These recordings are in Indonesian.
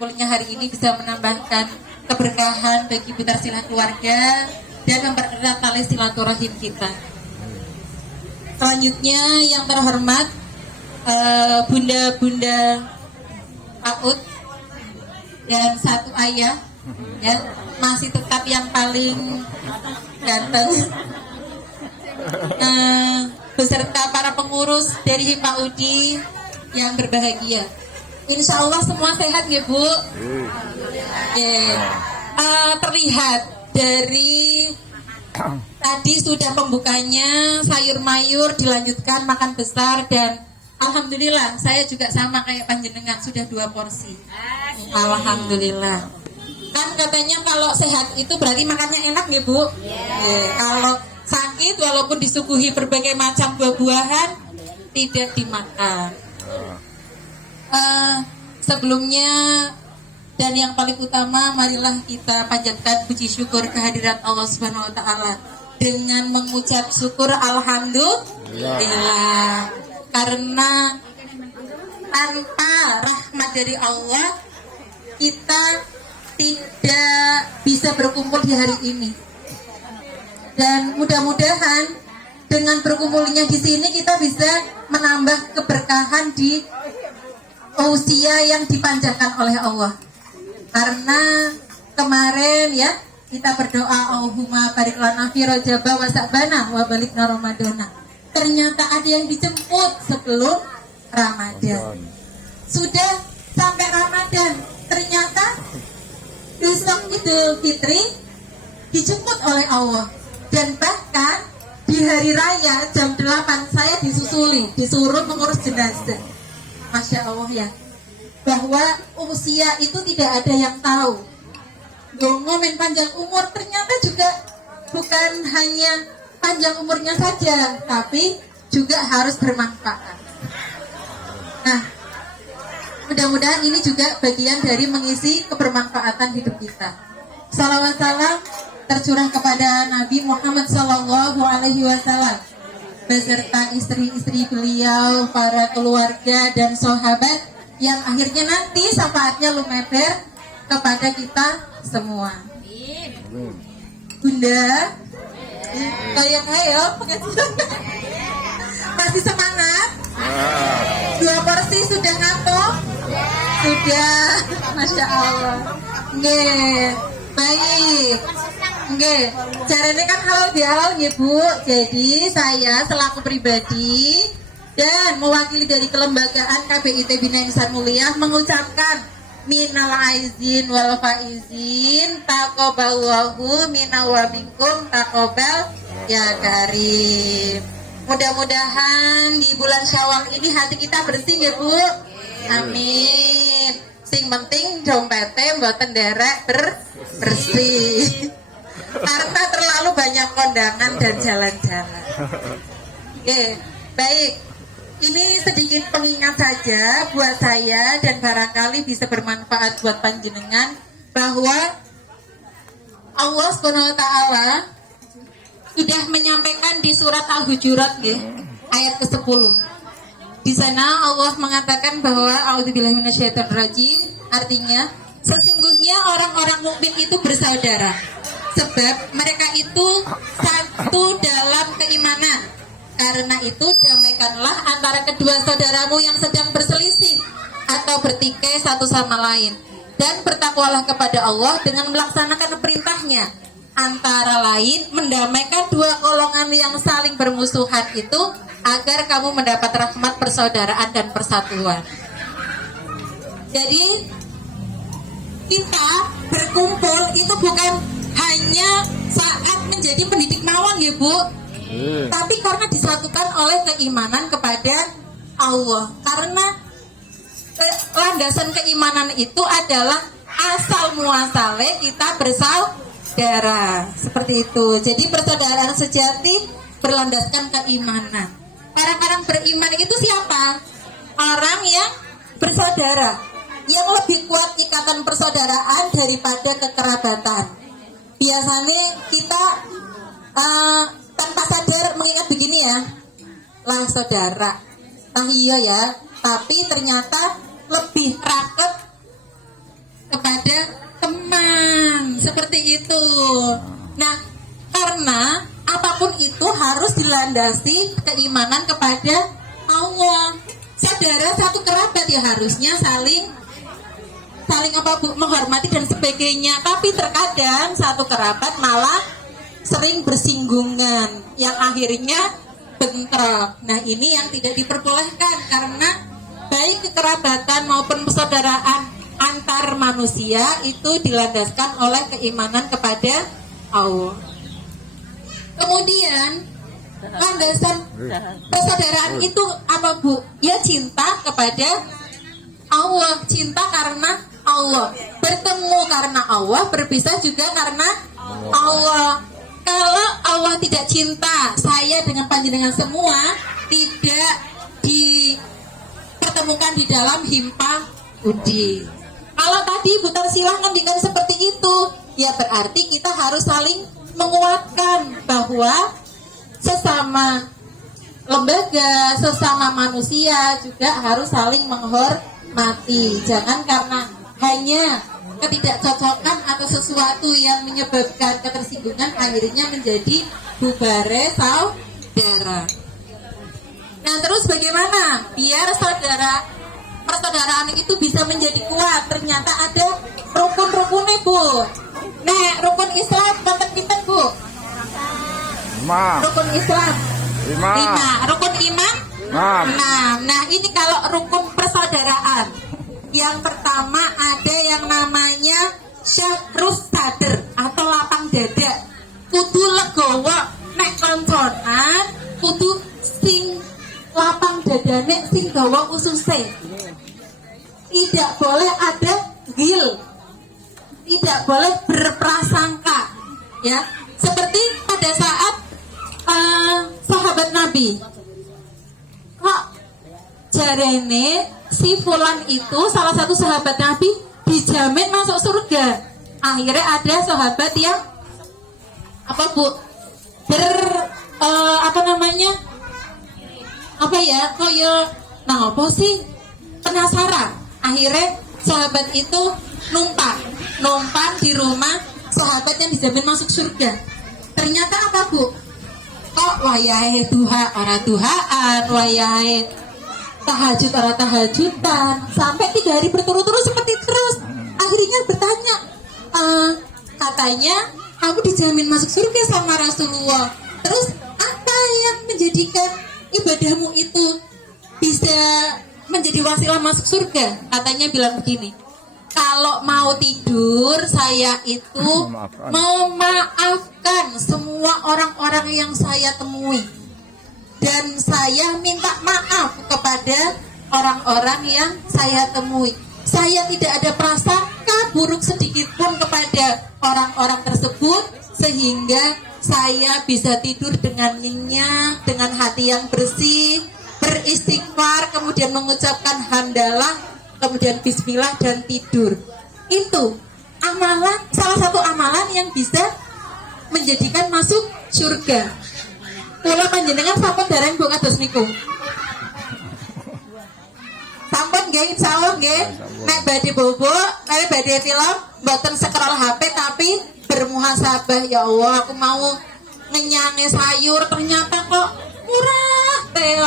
berkumpulnya hari ini bisa menambahkan keberkahan bagi putar silah keluarga dan mempererat tali silaturahim kita. Selanjutnya yang terhormat bunda-bunda PAUD dan satu ayah, ya, masih tetap yang paling ganteng, beserta para pengurus dari HIMPAUDI yang berbahagia. Insya Allah semua sehat ya Bu. Terlihat dari tadi sudah pembukanya sayur mayur, dilanjutkan makan besar, dan alhamdulillah saya juga sama kayak panjenengan sudah 2 porsi. Alhamdulillah. Kan katanya kalau sehat itu berarti makannya enak ya Bu. Kalau sakit walaupun disuguhi berbagai macam buah-buahan tidak dimakan. Sebelumnya dan yang paling utama, marilah kita panjatkan puji syukur kehadirat Allah Subhanahu wa taala dengan mengucap syukur alhamdulillah. Karena tanpa rahmat dari Allah kita tidak bisa berkumpul di hari ini. Dan mudah-mudahan dengan berkumpulnya di sini kita bisa menambah keberkahan di usia yang dipanjangkan oleh Allah. Karena kemarin ya kita berdoa Allahumma barik lana fi rajaba wa sa'bana wa balikna ramadana. Ternyata ada yang dijemput sebelum Ramadan. Sudah sampai Ramadan, ternyata besok Idul Fitri dijemput oleh Allah. Dan bahkan di hari raya jam 8 saya disuruh mengurus jenazah. Masya Allah ya, bahwa usia itu tidak ada yang tahu. Ngomongin panjang umur ternyata juga bukan hanya panjang umurnya saja, tapi juga harus bermanfaat. Nah, mudah-mudahan ini juga bagian dari mengisi kebermanfaatan hidup kita. Salawat salam tercurah kepada Nabi Muhammad Sallallahu Alaihi Wasallam beserta istri-istri beliau, para keluarga dan sahabat yang akhirnya nanti syafaatnya lumeber kepada kita semua. Bunda, ayo masih semangat? 2 porsi sudah ngantuk? Sudah, Masya Allah. Nggih, baik. Nggih, caranya kan halal bihalal ya Bu. Jadi saya selaku pribadi dan mewakili dari kelembagaan KBIT Bina Insan Mulia mengucapkan minal aizin wal faizin taqabbalallahu minna wa minkum taqabbal ya karim. Mudah-mudahan di bulan Syawal ini hati kita bersih ya Bu. Amin. Sing penting dompetnya mboten derek bersih. Karena terlalu banyak kondangan dan jalan-jalan. Oke, baik. Ini sedikit pengingat saja buat saya dan barangkali bisa bermanfaat buat panjenengan bahwa Allah SWT sudah menyampaikan di surat Al-Hujurat ya, ayat ke-10. Di sana Allah mengatakan bahwa a'udzubillahi minasyaitonirrajim, artinya sesungguhnya orang-orang mukmin itu bersaudara. Sebab mereka itu satu dalam keimanan. Karena itu damaikanlah antara kedua saudaramu yang sedang berselisih atau bertikai satu sama lain. Dan bertakwalah kepada Allah dengan melaksanakan perintahnya. Antara lain mendamaikan 2 golongan yang saling bermusuhan itu agar kamu mendapat rahmat persaudaraan dan persatuan. Jadi kita berkumpul itu bukan hanya saat menjadi pendidik mawon ya Bu, tapi karena disatukan oleh keimanan kepada Allah. Karena landasan keimanan itu adalah asal muasale kita bersaudara, seperti itu. Jadi persaudaraan sejati berlandaskan keimanan. Orang-orang beriman itu siapa? Orang yang bersaudara, yang lebih kuat ikatan persaudaraan daripada kekerabatan. Biasanya kita tanpa sadar mengingat begini ya, lah saudara, iya ya, tapi ternyata lebih raket kepada teman, seperti itu. Nah, karena apapun itu harus dilandasi keimanan kepada Allah. Saudara satu kerabat ya harusnya saling apa Bu, menghormati dan sebagainya. Tapi terkadang satu kerabat malah sering bersinggungan yang akhirnya bentrok. Nah, ini yang tidak diperbolehkan, karena baik kekerabatan maupun persaudaraan antar manusia itu dilandaskan oleh keimanan kepada Allah. Kemudian landasan persaudaraan itu apa Bu? Ya cinta kepada Allah, cinta karena Allah, bertemu karena Allah, berpisah juga karena Allah. Kalau Allah tidak cinta, saya dengan panjenengan semua tidak dipertemukan di dalam himpa budi. Kalau tadi Bu Tarsilah ngendikan seperti itu, ya berarti kita harus saling menguatkan bahwa sesama lembaga, sesama manusia juga harus saling menghormati. Jangan karena hanya ketidakcocokan atau sesuatu yang menyebabkan ketersinggungan akhirnya menjadi bubare saudara. Nah, terus bagaimana biar persaudaraan itu bisa menjadi kuat? Ternyata ada rukun-rukunnya Bu. Nah, rukun Islam berapa kita Bu? 5. Rukun Islam 5. Rukun iman 6. Nah, ini kalau rukun persaudaraan, yang pertama ada yang namanya syahrus sadr atau lapang dada. Kudu legowo nek konconan, kudu sing lapang dadane sing gawa ususe. Tidak boleh ada gil, tidak boleh berprasangka, ya. Seperti pada saat sahabat Nabi, kok jarene si fulan itu salah satu sahabat Nabi dijamin masuk surga. Akhirnya ada sahabat yang apa Bu apa sih penasaran. Akhirnya sahabat itu numpang di rumah sahabat yang dijamin masuk surga. Ternyata apa Bu? Kok wayahe duha ora duhaan, wayahe tahajud ora tahajudan, sampai 3 hari berturut-turut seperti terus. Akhirnya bertanya, katanya aku dijamin masuk surga sama Rasulullah. Terus apa yang menjadikan ibadahmu itu bisa menjadi wasilah masuk surga? Katanya bilang begini, kalau mau tidur saya itu memaafkan semua orang-orang yang saya temui, dan saya minta maaf kepada orang-orang yang saya temui. Saya tidak ada prasangka buruk sedikit pun kepada orang-orang tersebut, sehingga saya bisa tidur dengan nyenyak, dengan hati yang bersih, beristighfar, kemudian mengucapkan hamdalah, kemudian bismillah dan tidur. Itu amalan, salah satu amalan yang bisa menjadikan masuk surga. Kula panjenengan sampun dereng Bu kados niku? Sampun nggih, insyaallah nggih. Nek badhe bobo, nek badhe film, mboten scroll HP tapi bermuhasabah, ya Allah, aku mau ngenyange sayur ternyata kok murah teh.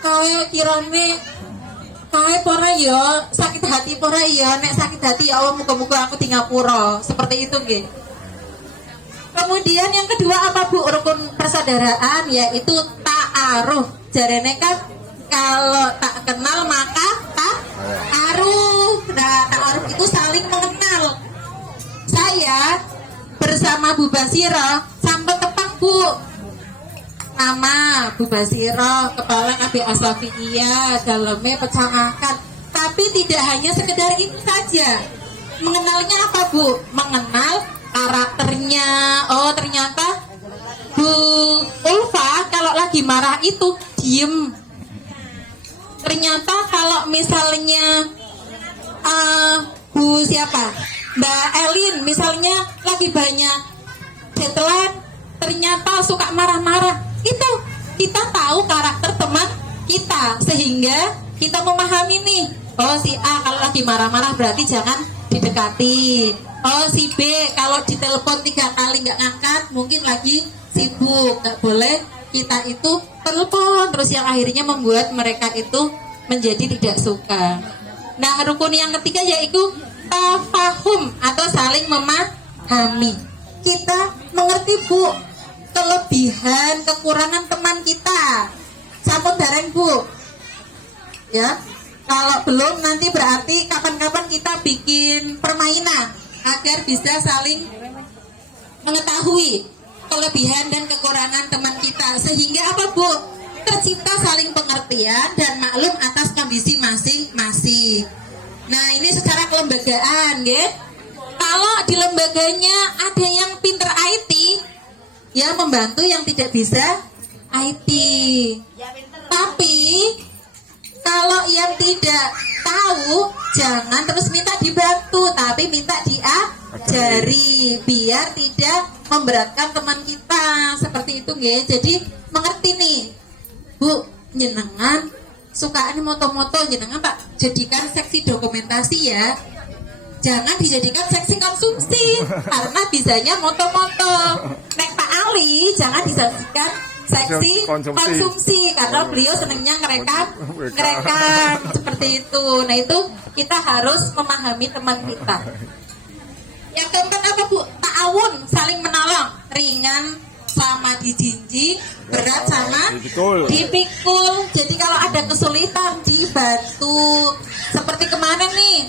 Kae kirane kae pora ya, sakit hati pora ya. Nek sakit hati ya Allah, muga-muga aku di ngapura. Seperti itu nggih. Kemudian yang kedua apa Bu? Rukun persaudaraan, yaitu ta'aruf. Jarene kan kalau tak kenal maka ta'aruf. Nah, ta'aruf itu saling mengenal. Saya bersama Bu Basira sampai tepang Bu. Nama Bu Basira, kepala Nabi Asafiyah, dalamnya pecangakan. Tapi tidak hanya sekedar itu saja. Mengenalnya apa Bu? Mengenal karakternya. Oh, ternyata Bu Ulfa kalau lagi marah itu diem. Ternyata kalau misalnya Bu siapa, Mbak Elin misalnya lagi banyak deadline, ternyata suka marah-marah. Itu kita tahu karakter teman kita, sehingga kita memahami nih, oh si A kalau lagi marah-marah berarti jangan didekati. Oh si B kalau ditelepon 3 kali nggak ngangkat mungkin lagi sibuk, nggak boleh kita itu telepon terus, yang akhirnya membuat mereka itu menjadi tidak suka. Nah rukun yang ketiga yaitu tafahum atau saling memahami. Kita mengerti Bu kelebihan kekurangan teman kita. Sampun bareng Bu ya. Kalau belum nanti berarti kapan-kapan kita bikin permainan agar bisa saling mengetahui kelebihan dan kekurangan teman kita, sehingga apa Bu? Tercipta saling pengertian dan maklum atas kondisi masing-masing. Nah ini secara kelembagaan ya. Kalau di lembaganya ada yang pinter IT, ya membantu yang tidak bisa IT. Tapi kalau yang tidak tahu jangan terus minta dibantu, tapi minta diajari biar tidak memberatkan teman kita. Seperti itu nggih. Jadi mengerti nih Bu, jenengan suka ini moto-moto, jenengan tak jadikan seksi dokumentasi ya. Jangan dijadikan seksi konsumsi karena bisanya moto-moto. Nek Pak Ali jangan disaksikan seksi konsumsi karena beliau senangnya ngerekam seperti itu. Nah itu kita harus memahami teman kita. Yang keempat apa Bu? Ta'awun, saling menolong. Ringan sama dijinjing, berat sama dipikul. Jadi kalau ada kesulitan dibantu. Seperti kemarin nih,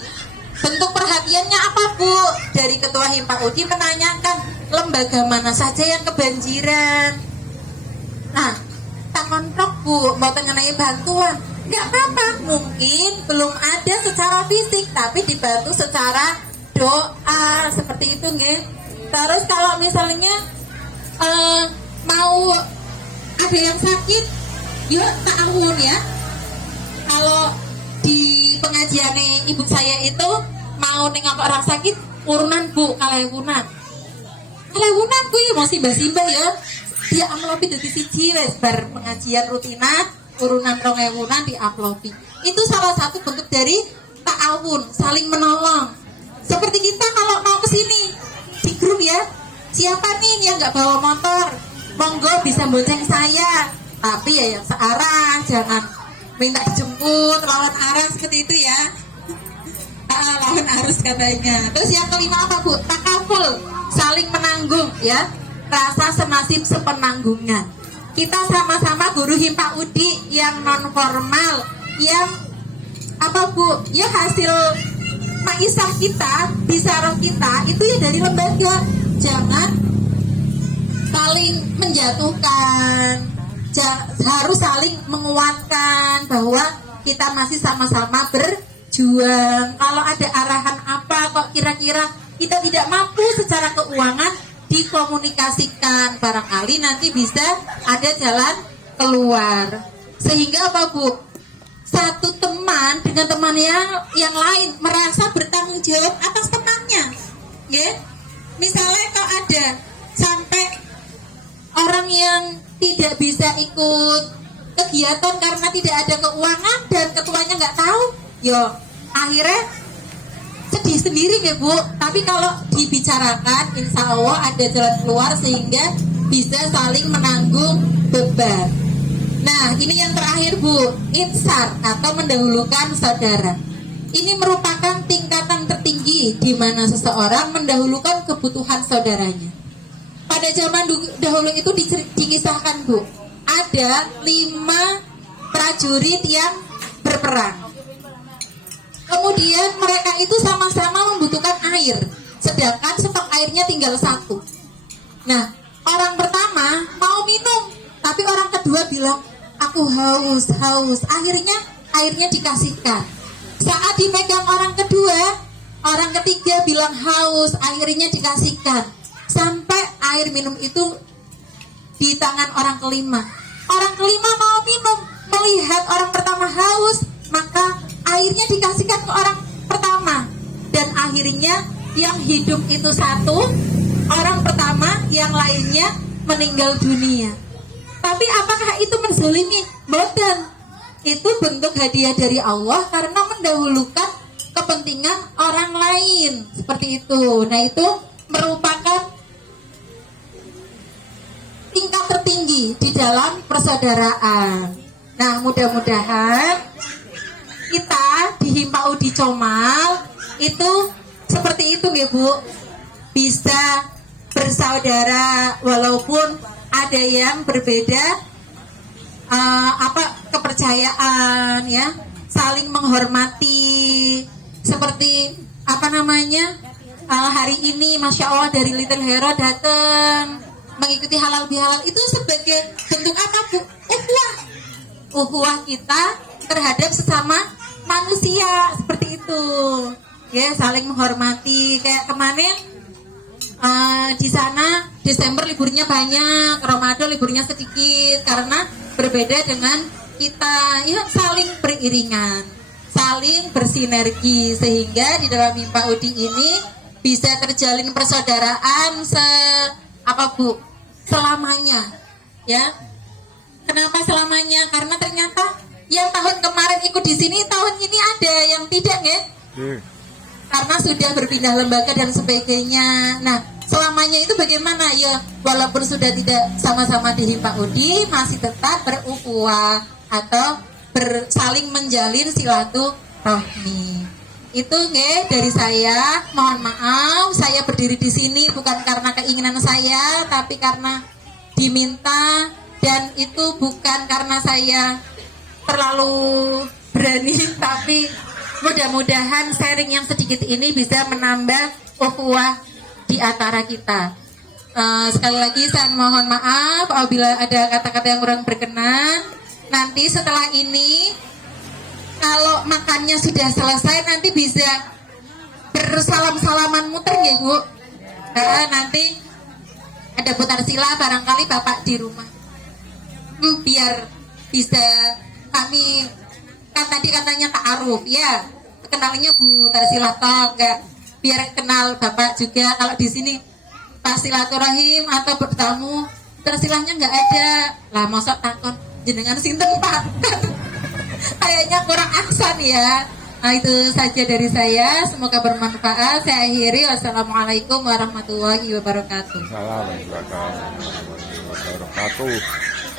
bentuk perhatiannya apa Bu? Dari Ketua Himpa Udi menanyakan lembaga mana saja yang kebanjiran. Nah, tak kontrok Bu, mau mengenai bantuan, nggak apa-apa. Mungkin belum ada secara fisik, tapi dibantu secara doa seperti itu nggih. Terus kalau misalnya mau ada yang sakit, yuk ta'awun ya. Kalau di pengajian ibu saya itu mau nengok orang sakit, urunan Bu, kalewunan Bu ya mau simbah-simbah ya. Dia amlopi dari siji wes bar pengajian rutinan urunan 2000-an di uploadi. Itu salah satu bentuk dari ta'awun, saling menolong. Seperti kita kalau mau kesini di grup ya, siapa nih yang nggak bawa motor, monggo bisa bonceng saya. Tapi ya yang searah, jangan minta dijemput lawan arah seperti itu ya. Lawan arus katanya. Terus yang kelima apa Bu? Takaful, saling menanggung ya. Rasa senasib sepenanggungan. Kita sama-sama guru Himpa Udi yang non formal, yang apa Bu? Ya hasil maisah kita, bisaroh kita itu ya dari lembaga. Jangan saling menjatuhkan, harus saling menguatkan bahwa kita masih sama-sama berjuang. Kalau ada arahan apa kok kira-kira kita tidak mampu secara keuangan, dikomunikasikan, barangkali nanti bisa ada jalan keluar. Sehingga apa Bu? Satu teman dengan teman yang lain merasa bertanggung jawab atas temannya. Ya? Misalnya kalau ada sampai orang yang tidak bisa ikut kegiatan karena tidak ada keuangan dan ketuanya nggak tahu, yo akhirnya sedih sendiri ya Bu. Tapi kalau dibicarakan, insya Allah ada jalan keluar sehingga bisa saling menanggung beban. Nah ini yang terakhir Bu, insar atau mendahulukan saudara. Ini merupakan tingkatan tertinggi di mana seseorang mendahulukan kebutuhan saudaranya. Pada zaman dahulu itu dikisahkan Bu, ada 5 prajurit yang berperang. Kemudian mereka itu sama-sama membutuhkan air, sedangkan stok airnya tinggal 1. Nah, orang pertama mau minum, tapi orang kedua bilang, aku haus. Akhirnya airnya dikasihkan. Saat dipegang orang kedua, orang ketiga bilang haus, akhirnya dikasihkan. Sampai air minum itu di tangan orang kelima. Orang kelima mau minum, melihat orang pertama haus, maka airnya dikasihkan ke orang pertama. Dan akhirnya yang hidup itu 1, orang pertama, yang lainnya meninggal dunia. Tapi apakah itu menzalimi? Boten. Itu bentuk hadiah dari Allah karena mendahulukan kepentingan orang lain, seperti itu. Nah, itu merupakan tingkat tertinggi di dalam persaudaraan. Nah, mudah-mudahan kita di Himpa Udi Comal itu seperti itu ya Bu, bisa bersaudara walaupun ada yang berbeda kepercayaan ya, saling menghormati. Seperti hari ini Masya Allah dari Little Hero datang mengikuti halal bihalal, itu sebagai bentuk apa Bu? Ukhuwah kita terhadap sesama manusia, seperti itu ya, saling menghormati. Kayak kemarin di sana Desember liburnya banyak, Ramadan liburnya sedikit karena berbeda dengan kita, ya saling beriringan, saling bersinergi, sehingga di dalam Himpa Udi ini bisa terjalin persaudaraan selamanya ya. Kenapa selamanya? Karena ternyata yang tahun kemarin ikut di sini tahun ini ada yang tidak ya, karena sudah berpindah lembaga dan sebagainya. Nah, selamanya itu bagaimana ya, walaupun sudah tidak sama-sama di Himpa Udi, masih tetap berukhuwah atau saling menjalin silaturahmi. Itu dari saya. Mohon maaf, saya berdiri di sini bukan karena keinginan saya, tapi karena diminta, dan itu bukan karena saya terlalu berani, tapi mudah-mudahan sharing yang sedikit ini bisa menambah ukhuwah di antara kita. Sekali lagi saya mohon maaf apabila ada kata-kata yang kurang berkenan. Nanti setelah ini kalau makannya sudah selesai, nanti bisa bersalam-salaman muter ya Bu. Nanti ada putar sila, barangkali Bapak di rumah biar bisa, kami kan tadi katanya ta'aruf ya, kenalnya Bu Tarsila toh, enggak, biar kenal Bapak juga. Kalau di sini pas silaturahim atau bertamu tersilahnya nggak ada lah, masa takon jenengan sinten Pak. Kayaknya kurang aksan ya. Nah, itu saja dari saya, semoga bermanfaat. Saya akhiri, wassalamualaikum warahmatullahi wabarakatuh. Assalamualaikum warahmatullahi wabarakatuh.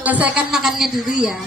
Selesaikan makannya dulu ya.